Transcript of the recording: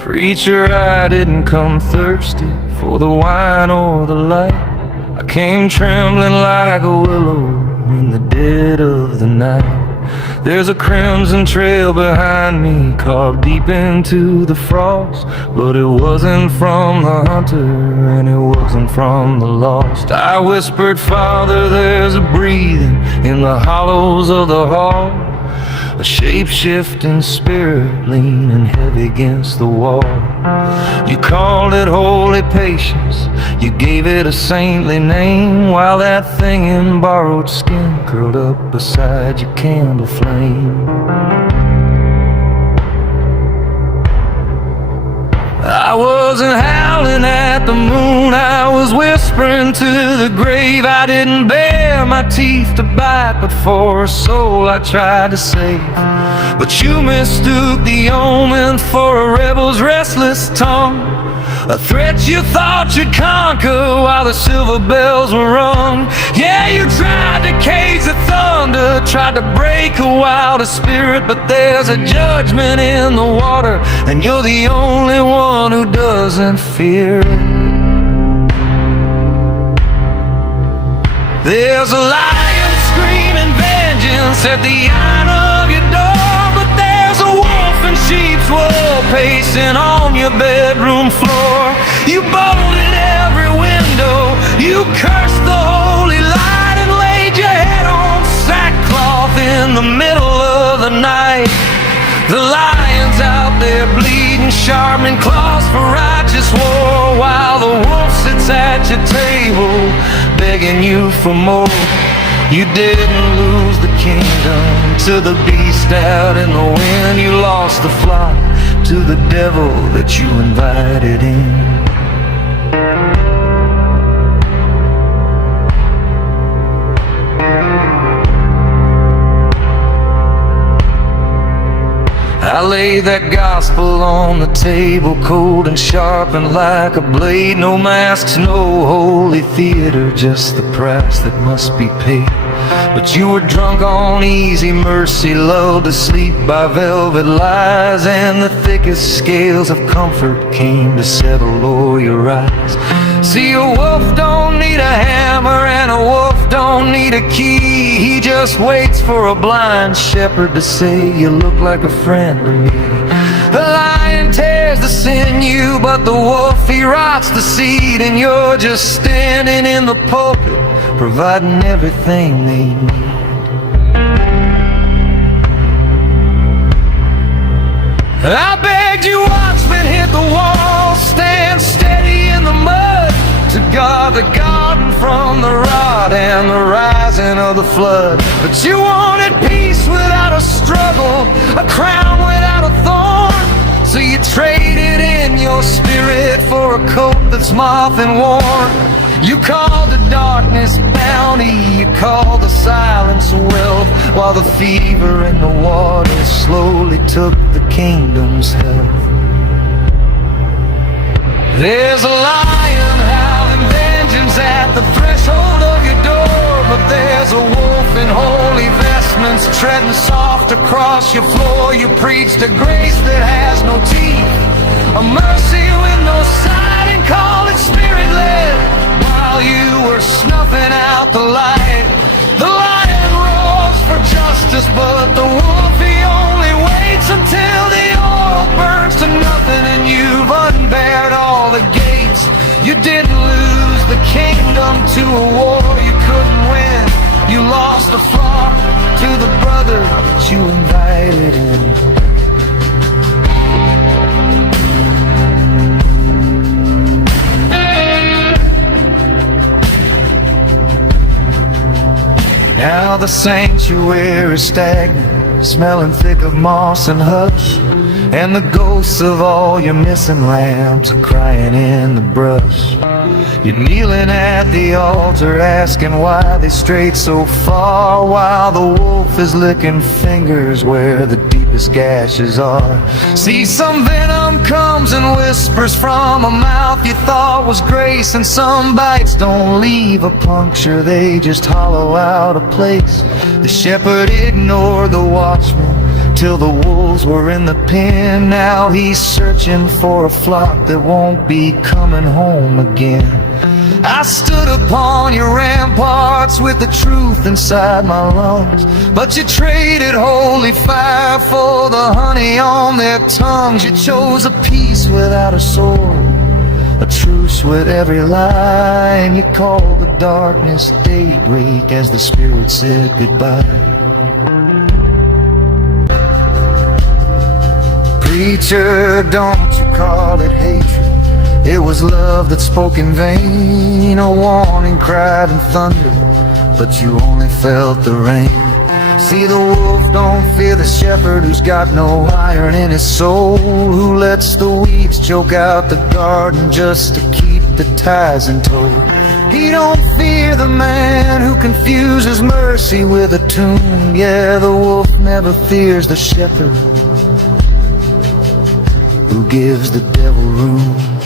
Preacher, I didn't come thirsty for the wine or the light. I came trembling like a willow in the dead of the night. There's a crimson trail behind me, carved deep into the frost, but it wasn't from the hunter and it wasn't from the lost. I whispered, Father, there's a breathing in the hollows of the heart, a shape-shifting spirit leaning heavy against the wall. You called it holy patience, you gave it a saintly name, while that thing in borrowed skin curled up beside your candle flame. I wasn't howling at the moon, I was whispering to the grave. I didn't bare my teeth to bite, but for a soul I tried to save. But you mistook the omen for a rebel's restless tongue, a threat you thought you'd conquer while the silver bells were rung. Yeah, you tried to cage the thunder, tried to break a wilder spirit, but there's a judgment in the water, and you're the only one who doesn't fear it. There's a lion screaming vengeance at the iron of your door, but there's a wolf in sheep's wool pacing on your bedroom floor. You bolted every window, you cursed the holy light, and laid your head on sackcloth in the middle of the night. The lion's out there bleeding, sharpening claws for righteous war, while the wolf sits at your table begging you for more. You didn't lose the kingdom to the beast out in the wind. You lost the flock to the devil that you invited in. I lay that gospel on the table, cold and sharpened like a blade. No masks, no holy theater, just the price that must be paid. But you were drunk on easy mercy, lulled to sleep by velvet lies, and the thickest scales of comfort came to settle o'er your eyes. See, a wolf don't need a hammer, and a wolf don't need a key. He just waits for a blind shepherd to say, you look like a friend to me. The lion tears the sinew, but the wolf, he rots the seed, and you're just standing in the pulpit, providing everything they need. I begged you, watchmen, hit the wall, stand steady in the mud, to guard the garden from the rot and the rising of the flood. But you wanted peace without a struggle, a crown without a thorn, so you traded in your spirit for a coat that's moth and worn. You called the darkness bounty, you called the silence wealth, while the fever and the water slowly took the kingdom's health. There's a lion howling vengeance at the threshold of your door, but there's a wolf in holy vestments treading soft across your floor. You preached a grace that has no teeth, a mercy with no side, and called it spirit-led, while you were snuffing out the light. The lion roars for justice, but the wolf, he only waits until the oil burns to nothing and you've unbarred all the gates. You didn't lose the kingdom to a war you couldn't win. You lost the flock to the brother that you invited in. Now the sanctuary's stagnant, smelling thick of moss and hush, and the ghosts of all your missing lambs are crying in the brush. You're kneeling at the altar, asking why they strayed so far, while the wolf is licking fingers where the deepest gashes are. See, some venom comes and whispers from a mouth you thought was grace, and some bites don't leave a puncture, they just hollow out a place. The shepherd ignored the watchman, till the wolves were in the pen. Now he's searching for a flock that won't be coming home again. I stood upon your ramparts with the truth inside my lungs, but you traded holy fire for the honey on their tongues. You chose a peace without a sword, a truce with every lie, and you called the darkness daybreak as the Spirit said goodbye. Preacher, don't you call it hatred, it was love that spoke in vain. A warning cried and thundered, but you only felt the rain. See, the wolf don't fear the shepherd who's got no iron in his soul, who lets the weeds choke out the garden just to keep the ties in tow. He don't fear the man who confuses mercy with a tune. Yeah, the wolf never fears the shepherd who gives the devil room.